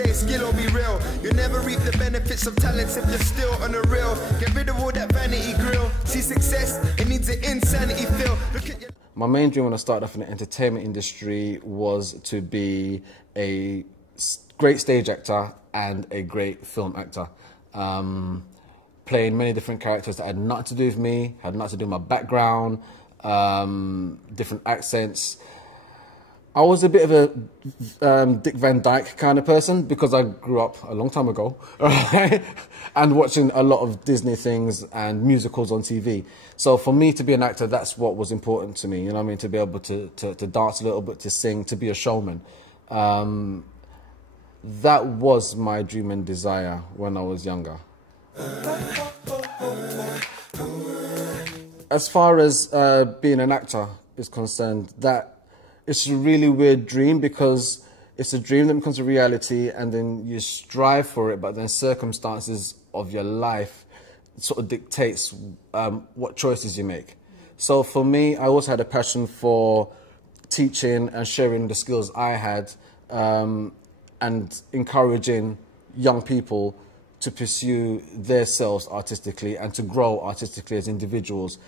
say skill or be real. You'll never reap the benefits of talents if you're still on the real. Get rid of all that vanity grill. See success, it needs an insanity feel. Look at your... My main dream when I started off in the entertainment industry was to be a great stage actor and a great film actor. Playing many different characters that had nothing to do with me, had nothing to do with my background, different accents. I was a bit of a Dick Van Dyke kind of person because I grew up a long time ago, right? And watching a lot of Disney things and musicals on TV. So for me to be an actor, that's what was important to me, you know what I mean? To be able to dance a little bit, to sing, to be a showman. That was my dream and desire when I was younger. As far as being an actor is concerned, that it's a really weird dream because it's a dream that becomes a reality and then you strive for it, but then circumstances of your life sort of dictates what choices you make. So for me, I also had a passion for teaching and sharing the skills I had and encouraging young people to pursue their selves artistically and to grow artistically as individuals,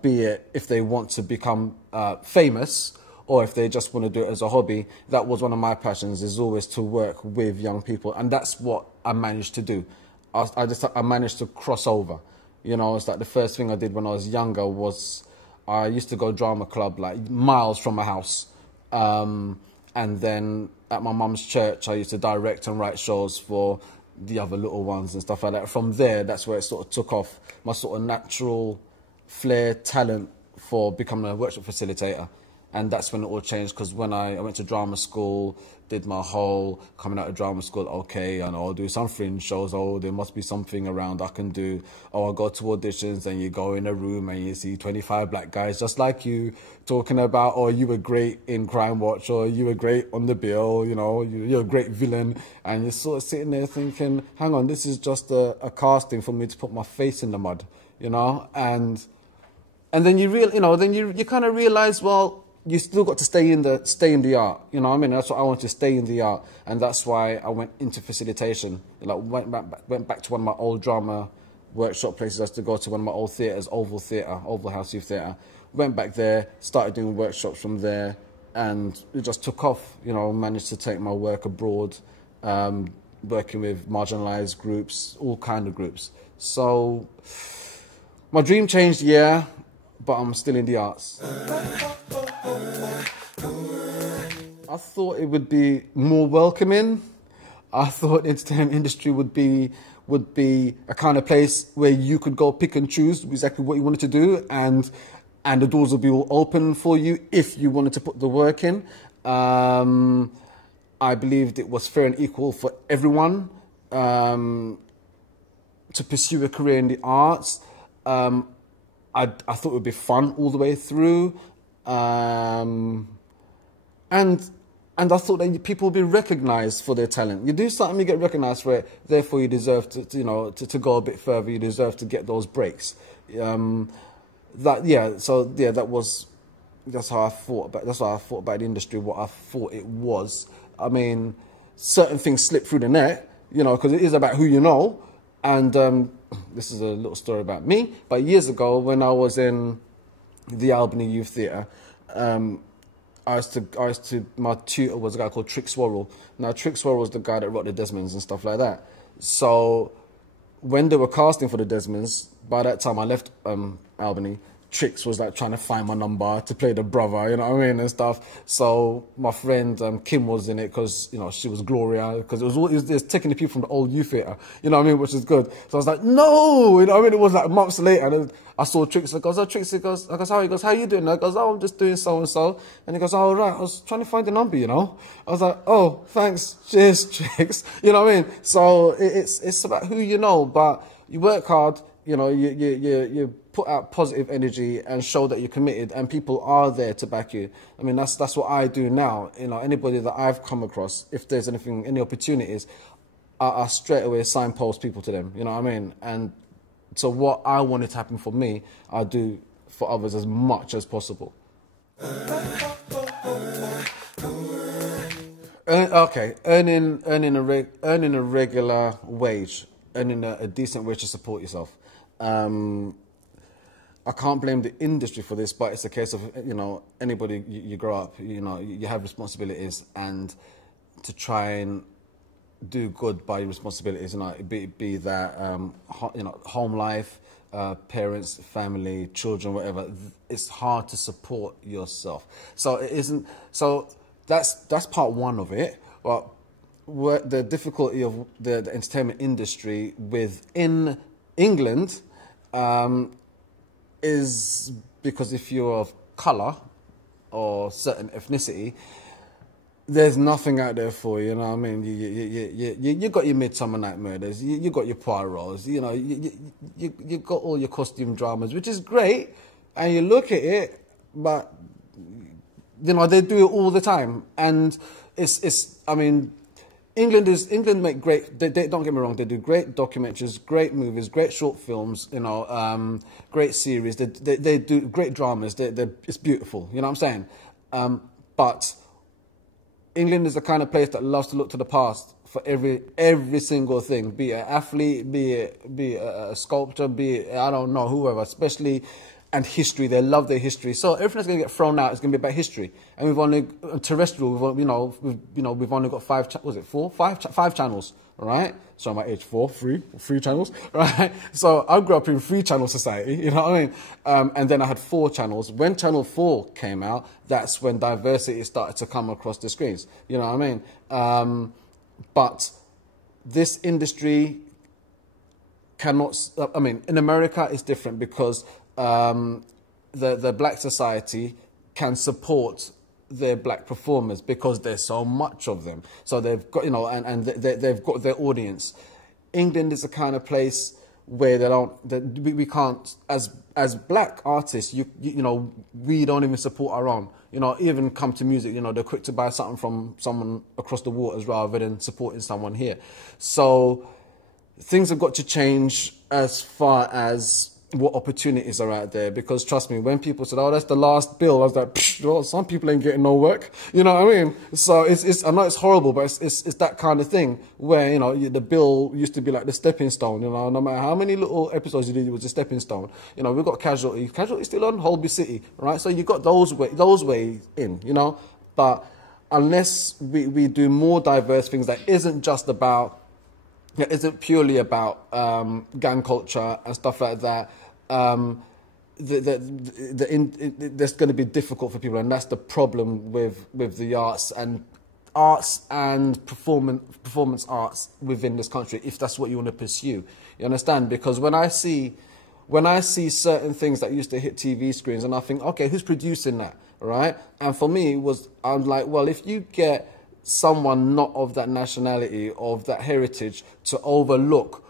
be it if they want to become famous or if they just want to do it as a hobby. That was one of my passions, is always to work with young people. And that's what I managed to do. I managed to cross over. You know, it's like the first thing I did when I was younger was I used to go drama club like miles from my house. And then at my mum's church, I used to direct and write shows for the other little ones and stuff like that. From there, that's where it sort of took off. My sort of natural flair, talent for becoming a workshop facilitator. And that's when it all changed, because when I went to drama school, did my whole coming out of drama school, okay, and I'll do some fringe shows, oh, there must be something around I can do. Oh, I'll go to auditions and you go in a room and you see 25 black guys just like you talking about, oh, you were great in Crime Watch, or you were great on The Bill, you know, you're a great villain. And you're sort of sitting there thinking, hang on, this is just a casting for me to put my face in the mud, you know? And then you kind of realize, well, you still got to stay in the art, you know what I mean? That's what I want, to stay in the art, and that's why I went into facilitation. Like went back to one of my old drama workshop places I used to go to, one of my old theatres, Oval House Youth Theatre. Went back there, started doing workshops from there, and it just took off. You know, managed to take my work abroad, working with marginalised groups, all kind of groups. So my dream changed, yeah, but I'm still in the arts. I thought it would be more welcoming. I thought the entertainment industry would be a kind of place where you could go pick and choose exactly what you wanted to do, and the doors would be all open for you if you wanted to put the work in. I believed it was fair and equal for everyone to pursue a career in the arts. I thought it would be fun all the way through. And I thought that people would be recognised for their talent. You do something, you get recognised for it. Therefore, you deserve to go a bit further. You deserve to get those breaks. That's how I thought about. That's how I thought about the industry. What I thought it was. I mean, certain things slip through the net, you know, because it is about who you know. And this is a little story about me. But years ago, when I was in the Albany Youth Theatre, my tutor was a guy called Trix Worrell. Now, Trix Worrell was the guy that wrote the Desmonds and stuff like that. So when they were casting for the Desmonds, by that time I left Albany, Trix was like trying to find my number to play the brother, you know what I mean, and stuff. So my friend Kim was in it because, you know, she was Gloria, because it was taking the people from the old youth theatre, you know what I mean, which is good. So I was like, no, you know what I mean. It was like months later, and I saw Trix. I goes, oh, Trix. He goes, how? He goes, how you doing? I goes, oh, I'm just doing so and so. And he goes, oh, right. I was trying to find the number, you know. I was like, oh, thanks, cheers, Trix. You know what I mean? So it's about who you know, but you work hard. You know, you put out positive energy and show that you're committed, and people are there to back you. I mean, that's what I do now. You know, anybody that I've come across, if there's any opportunities, I straight away signpost people to them. You know what I mean? And so what I wanted to happen for me, I do for others as much as possible. Okay, earning a regular wage, earning a decent wage to support yourself. I can't blame the industry for this, but it's a case of, you know, anybody, you grow up, you know, you have responsibilities, and to try and do good by your responsibilities, you know, be that, you know, home life, parents, family, children, whatever. It's hard to support yourself. So it isn't. So that's part one of it. But the difficulty of the entertainment industry within England is because if you're of colour or certain ethnicity, there's nothing out there for you. You know what I mean? You got your Midsummer Night Murders, you got your Poirots, you know, you got all your costume dramas, which is great, and you look at it, but you know they do it all the time, and it's. I mean, England make great. They don't get me wrong. They do great documentaries, great movies, great short films. You know, great series. They do great dramas. It's beautiful. You know what I'm saying? But England is the kind of place that loves to look to the past for every single thing. Be it an athlete, be it a sculptor, be it I don't know whoever. Especially. And history, they love their history. So everything that's going to get thrown out is going to be about history. And we've only terrestrial. We've only got five channels, right? So my age, three channels, right? So I grew up in 3-channel society, you know what I mean? And then I had 4 channels. When Channel 4 came out, that's when diversity started to come across the screens. You know what I mean? But this industry cannot. I mean, in America, it's different because. The black society can support their black performers because there's so much of them. So they've got, you know, and they've got their audience. England is the kind of place where we can't, as black artists, you know, we don't even support our own. You know, even come to music, you know, they're quick to buy something from someone across the waters rather than supporting someone here. So things have got to change as far as what opportunities are out there, because trust me, when people said, "Oh, that's the last bill," I was like, well, some people ain't getting no work. You know what I mean? So it's I know it's horrible, but it's that kind of thing where, you know, the bill used to be like the stepping stone. You know, no matter how many little episodes you did, it was a stepping stone. You know, we've got Casualty. Casualty still on Holby City, right? So you got those ways in. You know, but unless we do more diverse things that isn't just about. It isn't purely about gang culture and stuff like that. That's going to be difficult for people, and that's the problem with the arts and performance arts within this country. If that's what you want to pursue, you understand? Because when I see certain things that used to hit TV screens, and I think, okay, who's producing that, right? And for me, I'm like, well, if you get someone not of that nationality, of that heritage, to overlook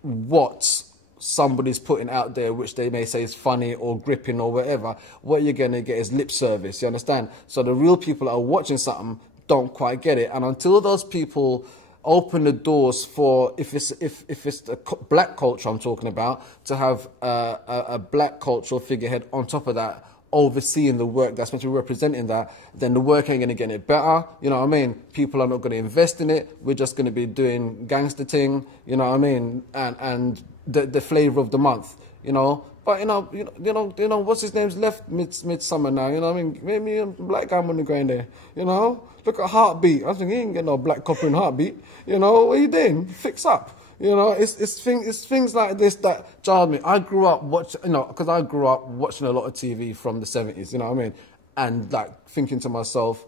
what somebody's putting out there, which they may say is funny or gripping or whatever, what you're going to get is lip service, you understand? So the real people that are watching something don't quite get it. And until those people open the doors for, if it's the black culture I'm talking about, to have a black cultural figurehead on top of that, overseeing the work that's meant to be representing that, then the work ain't going to get it better. You know what I mean? People are not going to invest in it. We're just going to be doing gangster thing. You know what I mean? And the flavour of the month. You know. But you know what's his name's left midsummer now. You know what I mean? Maybe a black guy on the ground there. You know. Look at Heartbeat. I think he ain't getting no black copper in Heartbeat. You know what are you doing? Fix up. You know, it's things like this that jar me. I grew up watching, you know, because I grew up watching a lot of TV from the 70s, you know what I mean? And like thinking to myself,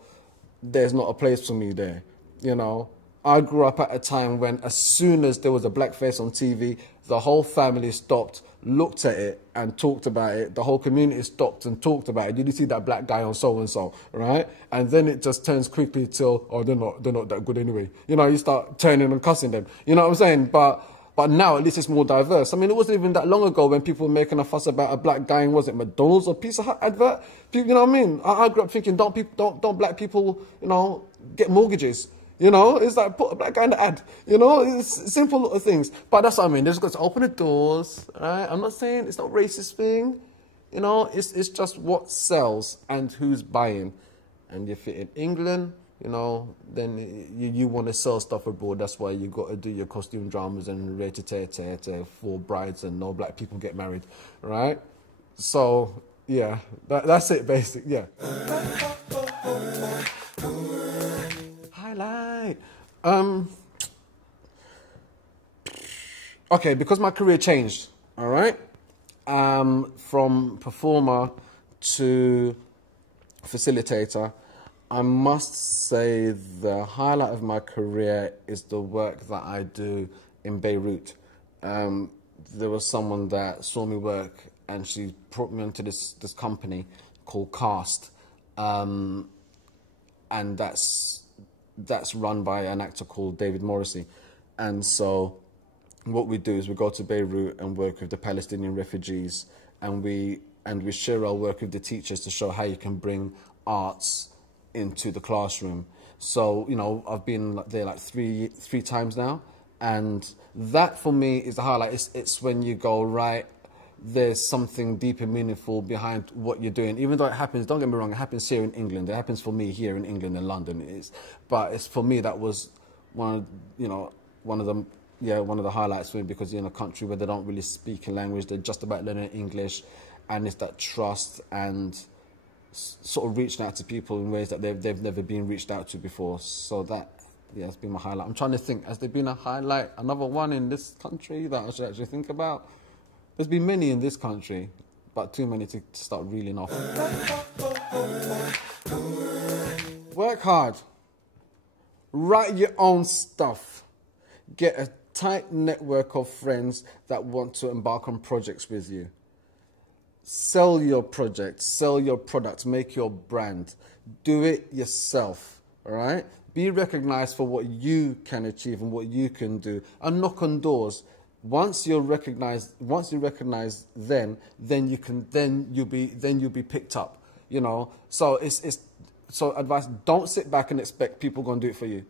there's not a place for me there, you know? I grew up at a time when as soon as there was a black face on TV, the whole family stopped, looked at it and talked about it. The whole community stopped and talked about it. Did you see that black guy on so-and-so, right? And then it just turns quickly till, oh, they're not that good anyway. You know, you start turning and cussing them. You know what I'm saying? But now at least it's more diverse. I mean, it wasn't even that long ago when people were making a fuss about a black guy in, was it McDonald's or Pizza Hut advert? People, you know what I mean? I grew up thinking, don't black people, you know, get mortgages? You know, it's like put a black guy in the ad. You know, it's simple little things. But that's what I mean. They've got to open the doors, right? I'm not saying it's not a racist thing. You know, it's just what sells and who's buying. And if you're in England, you know, then you want to sell stuff abroad. That's why you got to do your costume dramas and rate-a-tear-tear for brides and no black people get married, right? So, yeah, that's it, basically, yeah. Highlight. Okay, because my career changed, all right? From performer to facilitator, I must say the highlight of my career is the work that I do in Beirut. There was someone that saw me work and she brought me into this company called Cast. And that's run by an actor called David Morrissey. And so what we do is we go to Beirut and work with the Palestinian refugees, and we share our work with the teachers to show how you can bring arts into the classroom. So, you know, I've been there like three times now, and that for me is the highlight. It's when you go, right, there's something deep and meaningful behind what you're doing. Even though it happens, don't get me wrong, it happens here in England. It happens for me here in England and London. But it's for me, that was one of the highlights for me, because you're in a country where they don't really speak a language. They're just about learning English, and it's that trust and sort of reaching out to people in ways that they've never been reached out to before. So that, yeah, it's been my highlight. I'm trying to think, has there been a highlight, another one in this country that I should actually think about? There's been many in this country, but too many to start reeling off. Work hard. Write your own stuff. Get a tight network of friends that want to embark on projects with you. Sell your project, sell your product, make your brand. Do it yourself, all right? Be recognized for what you can achieve and what you can do, and knock on doors. Once you're recognized, then you'll be picked up, you know. So so advice: don't sit back and expect people going to do it for you.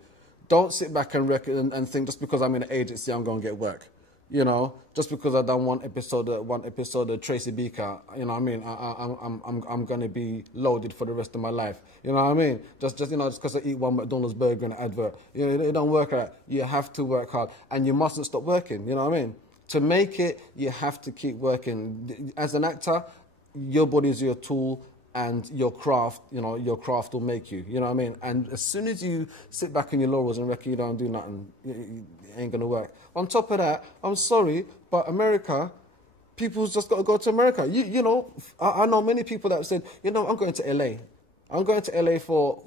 Don't sit back and think just because I'm in an agency I'm going to get work. You know, just because I've done one episode of Tracy Beaker, you know what I mean, I'm going to be loaded for the rest of my life. You know what I mean? Just because I eat one McDonald's burger in an advert. You know, it don't work like that. You have to work hard, and you mustn't stop working. You know what I mean? To make it, you have to keep working. As an actor, your body is your tool, and your craft, you know, your craft will make you. You know what I mean? And as soon as you sit back in your laurels and reckon you don't do nothing, it ain't going to work. On top of that, I'm sorry, but America, people's just got to go to America. You know, I know many people that have said, you know, I'm going to LA. I'm going to LA for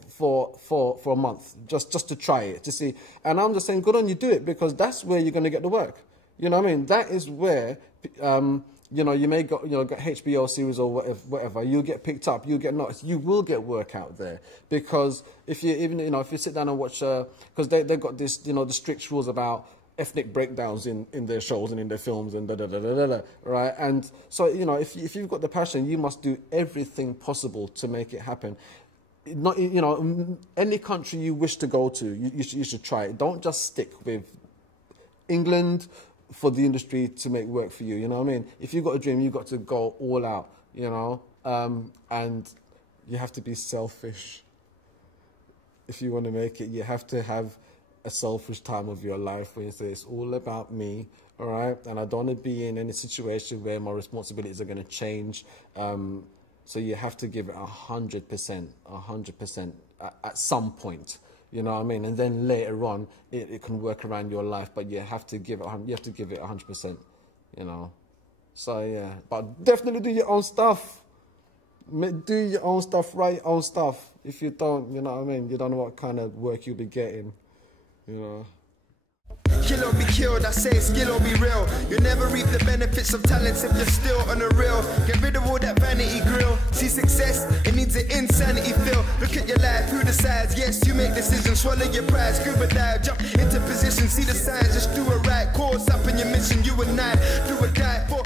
a month, just to try it, to see. And I'm just saying, good on you, do it, because that's where you're going to get the work. You know what I mean? That is where, you know, you may got HBO series or whatever. You'll get picked up. You'll get noticed. You will get work out there, because if you sit down and watch, because they've got this, you know, the strict rules about ethnic breakdowns in their shows and in their films and right? And so, you know, if you've got the passion, you must do everything possible to make it happen. Not, you know, any country you wish to go to, you should try it. Don't just stick with England for the industry to make work for you. You know what I mean? If you've got a dream, you've got to go all out. You know, and you have to be selfish. If you want to make it, you have to have a selfish time of your life where you say, it's all about me, all right? And I don't want to be in any situation where my responsibilities are going to change. So you have to give it 100% at some point, you know what I mean? And then later on, it can work around your life, but you have to give it 100%, you know? So yeah, but definitely do your own stuff. Do your own stuff, write your own stuff. If you don't, you know what I mean? You don't know what kind of work you'll be getting. You know. Kill or be killed, I say skill or be real. You'll never reap the benefits of talents if you're still on the real. Get rid of all that vanity grill. See success, it needs an insanity feel. Look at your life, who decides? Yes, you make decisions, swallow your pride, scuba dive, jump into position, see the signs, just do it right. Course up in your mission, you and I, do or die for